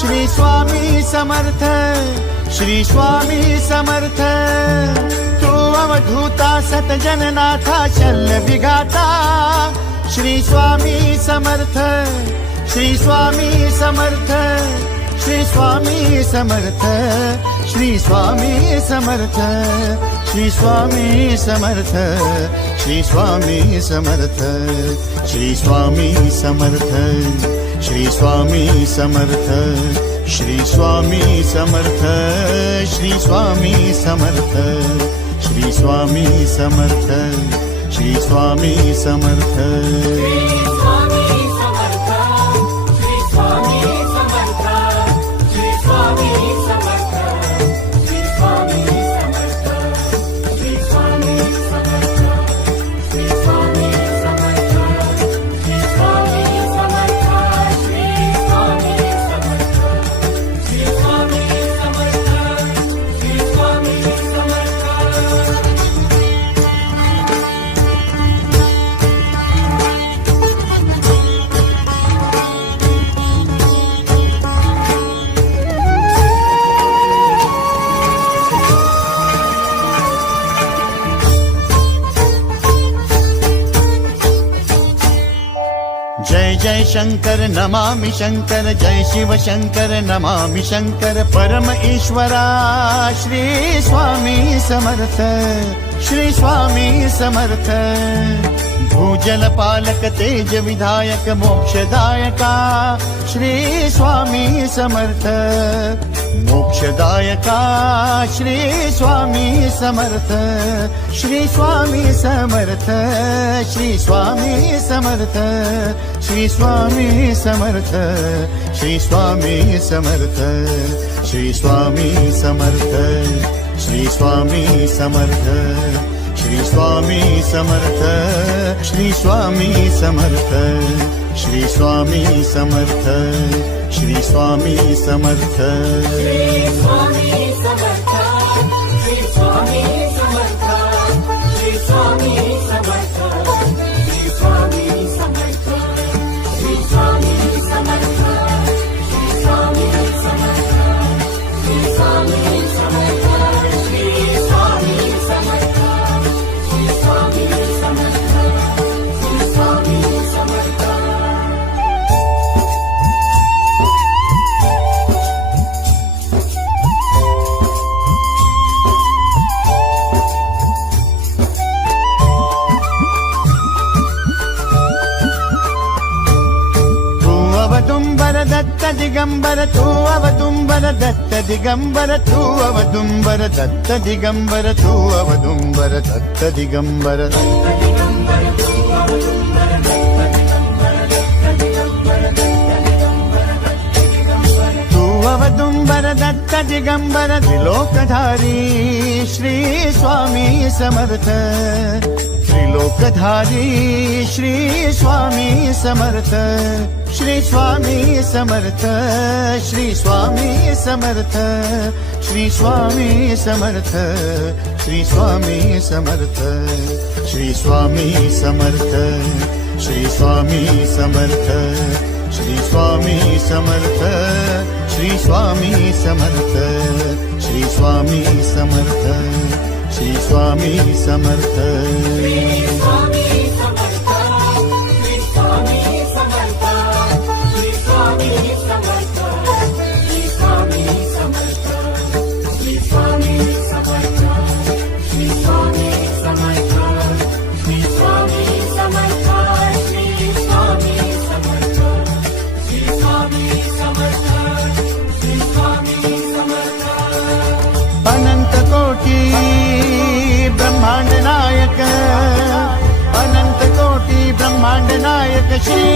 श्री स्वामी समर्थ, श्री स्वामी समर्थ। तू अवधूता सतजननाथा शल्य विघाता, श्री स्वामी समर्थ, श्री स्वामी समर्थ, श्री स्वामी समर्थ, श्री स्वामी समर्थ, श्री स्वामी समर्थ, श्री स्वामी समर्थ, श्री स्वामी समर्थ, श्री स्वामी समर्थ, श्री स्वामी समर्थ, श्री स्वामी समर्थ, श्री स्वामी समर्थ, श्री स्वामी समर्थ। जय जय शंकर नमामि शंकर, जय शिव शंकर नमामि शंकर। परम ईश्वरा श्री स्वामी समर्थ, श्री स्वामी समर्थ। भूजल पालक तेज विधायक मोक्षदायका, श्री स्वामी समर्थ। मोक्षदायका श्री स्वामी समर्थ, श्री स्वामी समर्थ, श्री स्वामी समर्थ, श्री स्वामी समर्थ, श्री स्वामी समर्थ, श्री स्वामी समर्थ, श्री स्वामी समर्थ, श्री स्वामी समर्थ, श्री स्वामी समर्थ, श्री स्वामी समर्थ, श्री स्वामी समर्थ। श्री स्वामी समर्थ, श्री स्वामी समर्थ, श्री स्वामी समर्थ, श्री स्वामी समर्थ, श्री स्वामी समर्थ, श्री स्वामी समर्थ, श्री स्वामी समर्थ, श्री स्वामी समर्थ, श्री स्वामी समर्थ, श्री स्वामी समर्थ। अवदुंबर दत्त दिगंबर, तू अवदुंबर दत्त दिगंबर, तू अवदुंबर दत्त दिगंबर, तू अवदुंबर दत्त दिगंबर। तू अवदुंबर दत्त दिगंबर, त्रिलोकधारी श्री स्वामी समर्थ। त्रिलोकधारी श्री स्वामी समर्थ, श्री स्वामी समर्थ, श्री स्वामी समर्थ, श्री स्वामी समर्थ, श्री स्वामी समर्थ, श्री स्वामी समर्थ, श्री स्वामी समर्थ, श्री स्वामी समर्थ, श्री स्वामी समर्थ, श्री स्वामी समर्थ, श्री स्वामी समर्थ। श्री स्वामी समर्थ, श्री स्वामी समर्थ, श्री स्वामी समर्थ, श्री स्वामी समर्थ, श्री स्वामी समर्थ, श्री स्वामी समर्थ, श्री स्वामी समर्थ, श्री स्वामी समर्थ, श्री स्वामी समर्थ, श्री स्वामी समर्थ। अनंत कोटि ब्रह्मांड नायक, अनंत कोटि ब्रह्मांड नायक श्री